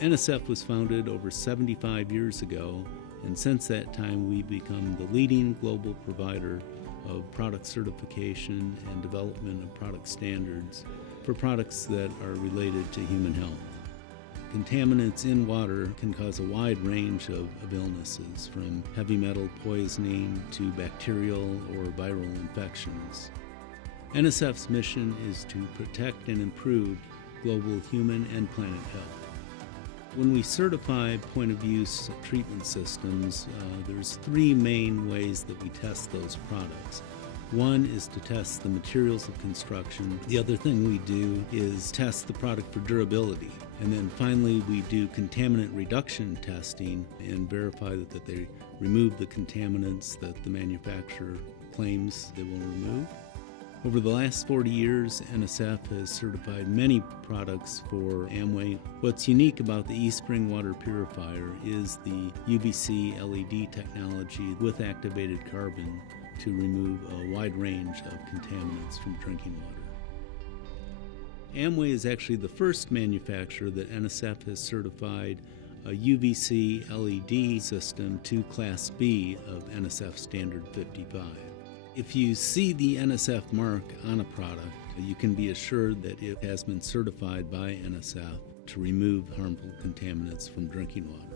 NSF was founded over 75 years ago, and since that time we've become the leading global provider of product certification and development of product standards for products that are related to human health. Contaminants in water can cause a wide range of illnesses, from heavy metal poisoning to bacterial or viral infections. NSF's mission is to protect and improve global human and planet health. When we certify point-of-use treatment systems, there's three main ways that we test those products. One is to test the materials of construction. The other thing we do is test the product for durability. And then finally, we do contaminant reduction testing and verify that they remove the contaminants that the manufacturer claims they will remove. Over the last 40 years, NSF has certified many products for AMWAY. What's unique about the espring water purifier is the UVC LED technology with activated carbon to remove a wide range of contaminants from drinking water. AMWAY is actually the first manufacturer that NSF has certified a UVC LED system to Class B of NSF Standard 55. If you see the NSF mark on a product, you can be assured that it has been certified by NSF to remove harmful contaminants from drinking water.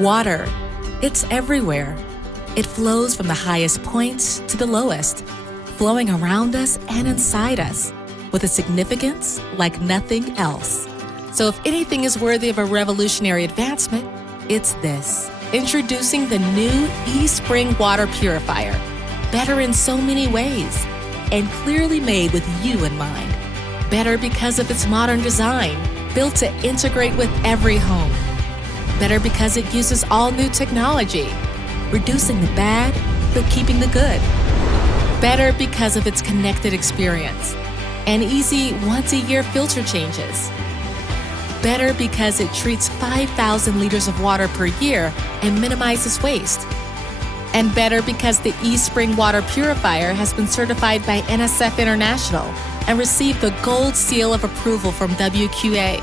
Water. It's everywhere. It flows from the highest points to the lowest, flowing around us and inside us, with a significance like nothing else. So if anything is worthy of a revolutionary advancement, it's this. Introducing the new espring water purifier. Better in so many ways, and clearly made with you in mind. Better because of its modern design, built to integrate with every home. Better because it uses all new technology, reducing the bad, but keeping the good. Better because of its connected experience and easy once-a-year filter changes. Better because it treats 5,000 liters of water per year and minimizes waste. And better because the espring water purifier has been certified by NSF International and received the gold seal of approval from WQA.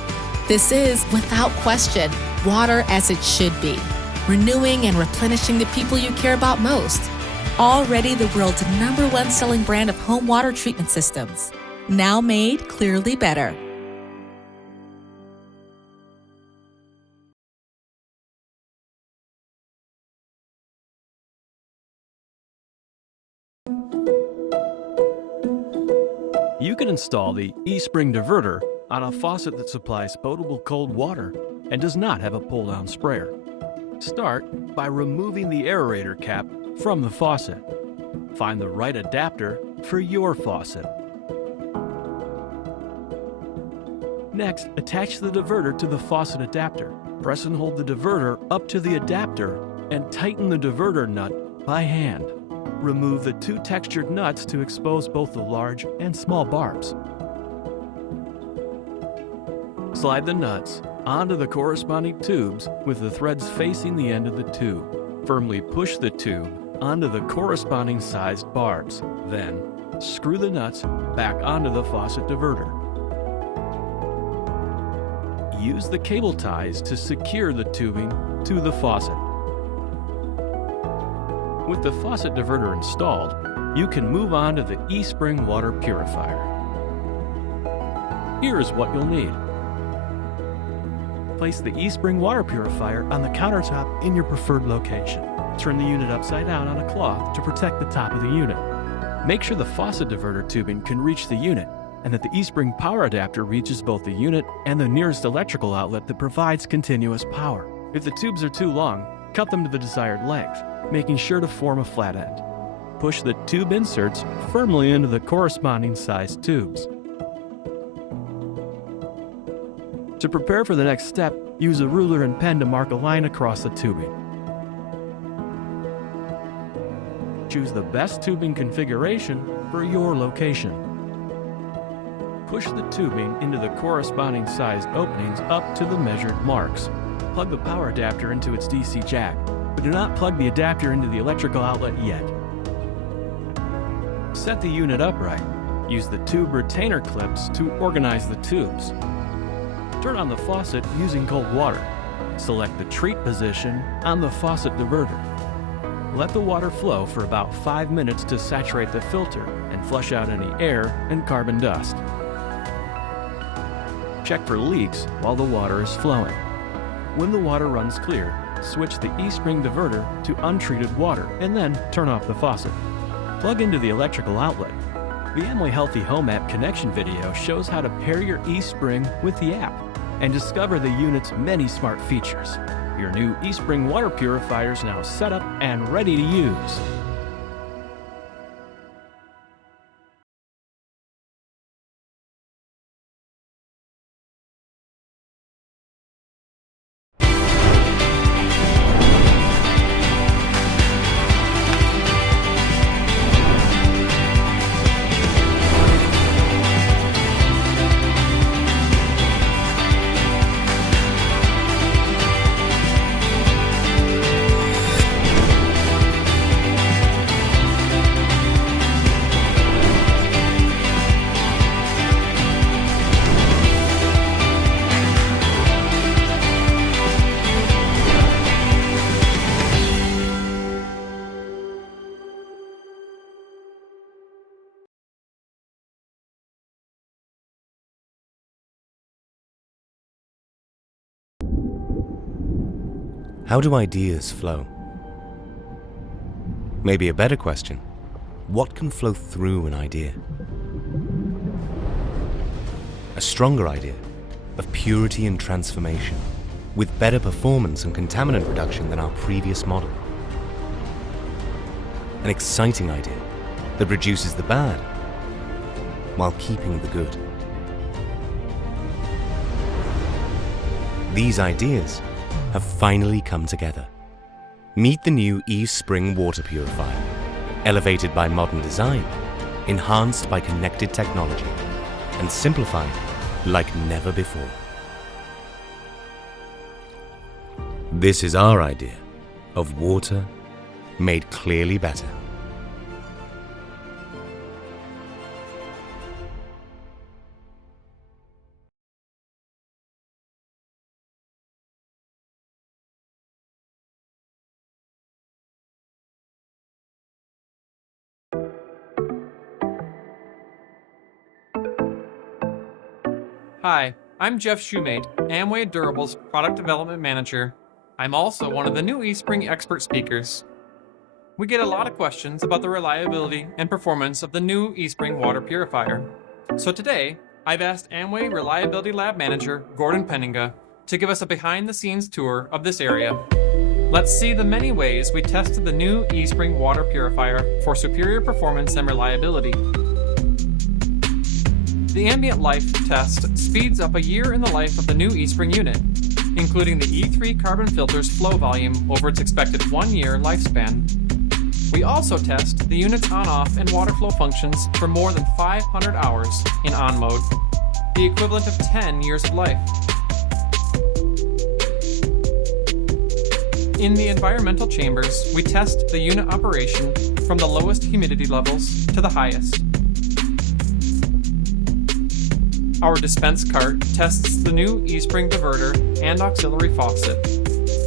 This is, without question, water as it should be, renewing and replenishing the people you care about most. Already the world's #1 selling brand of home water treatment systems. Now made clearly better. You can install the espring diverter on a faucet that supplies potable cold water and does not have a pull-down sprayer. Start by removing the aerator cap from the faucet. Find the right adapter for your faucet. Next, attach the diverter to the faucet adapter. Press and hold the diverter up to the adapter and tighten the diverter nut by hand. Remove the 2 textured nuts to expose both the large and small barbs. Slide the nuts onto the corresponding tubes with the threads facing the end of the tube. Firmly push the tube onto the corresponding sized barbs. Then, screw the nuts back onto the faucet diverter. Use the cable ties to secure the tubing to the faucet. With the faucet diverter installed, you can move on to the espring water purifier. Here is what you'll need. Place the espring water purifier on the countertop in your preferred location. Turn the unit upside down on a cloth to protect the top of the unit. Make sure the faucet diverter tubing can reach the unit and that the espring power adapter reaches both the unit and the nearest electrical outlet that provides continuous power. If the tubes are too long, cut them to the desired length, making sure to form a flat end. Push the tube inserts firmly into the corresponding sized tubes. To prepare for the next step, use a ruler and pen to mark a line across the tubing. Choose the best tubing configuration for your location. Push the tubing into the corresponding sized openings up to the measured marks. Plug the power adapter into its DC jack, but do not plug the adapter into the electrical outlet yet. Set the unit upright. Use the tube retainer clips to organize the tubes. Turn on the faucet using cold water. Select the treat position on the faucet diverter. Let the water flow for about 5 minutes to saturate the filter and flush out any air and carbon dust. Check for leaks while the water is flowing. When the water runs clear, switch the espring diverter to untreated water and then turn off the faucet. Plug into the electrical outlet. The AMWAY Healthy Home app connection video shows how to pair your espring with the app and discover the unit's many smart features. Your new espring water purifier is now set up and ready to use. How do ideas flow? Maybe a better question, what can flow through an idea? A stronger idea of purity and transformation, with better performance and contaminant reduction than our previous model. An exciting idea that reduces the bad while keeping the good. These ideas have finally come together. Meet the new espring water purifier, elevated by modern design, enhanced by connected technology, and simplified like never before. This is our idea of water made clearly better. Hi, I'm Jeff Shoemate, AMWAY Durables Product Development Manager. I'm also one of the new eSpring expert speakers. We get a lot of questions about the reliability and performance of the new eSpring water purifier. So today, I've asked AMWAY Reliability Lab Manager Gordon Penninga to give us a behind-the-scenes tour of this area. Let's see the many ways we tested the new eSpring water purifier for superior performance and reliability. The ambient life test speeds up a year in the life of the new eSpring unit, including the E3 carbon filter's flow volume over its expected 1-year lifespan. We also test the unit's on-off and water flow functions for more than 500 hours in on mode, the equivalent of 10 years of life. In the environmental chambers, we test the unit operation from the lowest humidity levels to the highest. Our dispense cart tests the new eSpring diverter and auxiliary faucet.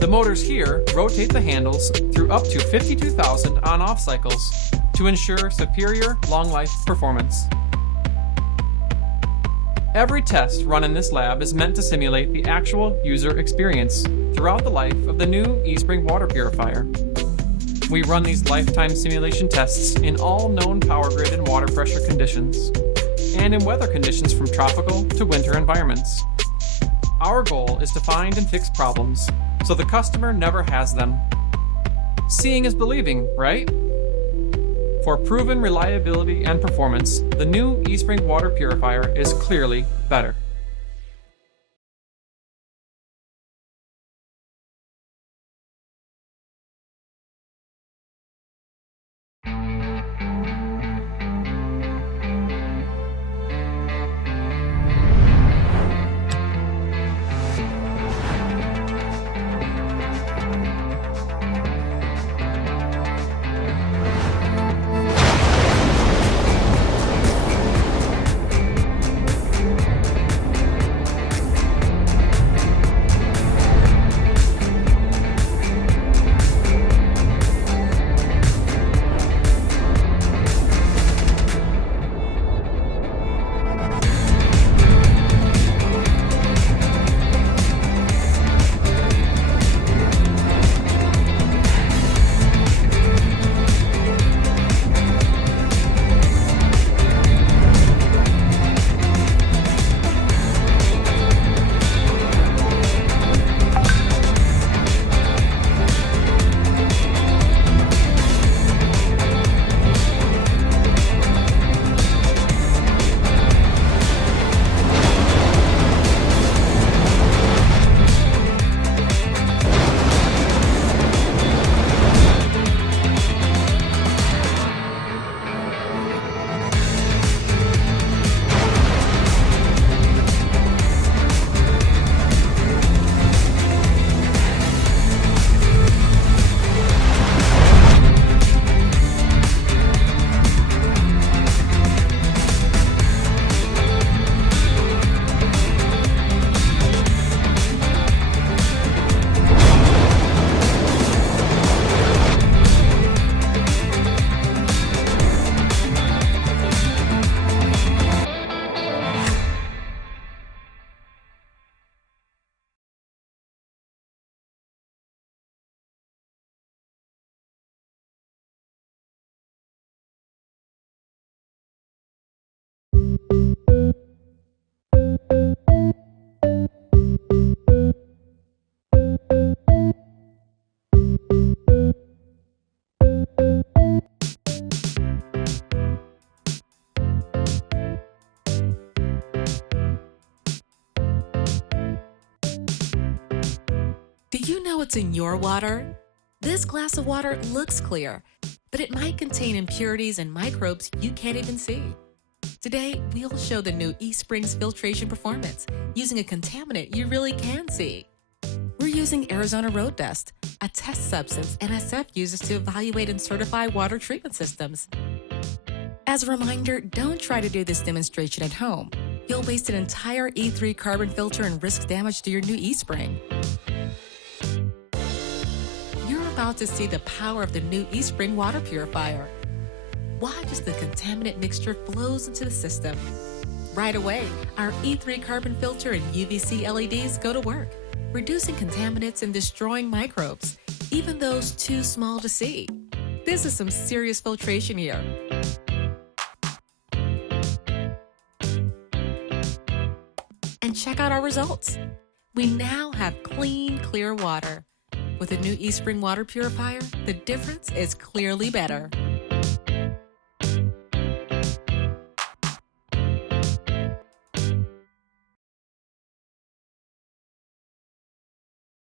The motors here rotate the handles through up to 52,000 on-off cycles to ensure superior long-life performance. Every test run in this lab is meant to simulate the actual user experience throughout the life of the new eSpring water purifier. We run these lifetime simulation tests in all known power grid and water pressure conditions, and in weather conditions from tropical to winter environments. Our goal is to find and fix problems so the customer never has them. Seeing is believing, right? For proven reliability and performance, the new eSpring water purifier is clearly better. Do you know what's in your water? This glass of water looks clear, but it might contain impurities and microbes you can't even see. Today, we'll show the new eSpring's filtration performance using a contaminant you really can see. We're using Arizona road dust, a test substance NSF uses to evaluate and certify water treatment systems. As a reminder, don't try to do this demonstration at home. You'll waste an entire E3 carbon filter and risk damage to your new eSpring. You're about to see the power of the new eSpring water purifier. Watch as the contaminant mixture flows into the system. Right away, our E3 carbon filter and UVC LEDs go to work, reducing contaminants and destroying microbes, even those too small to see. This is some serious filtration here. And check out our results. We now have clean, clear water. With a new eSpring water purifier, the difference is clearly better.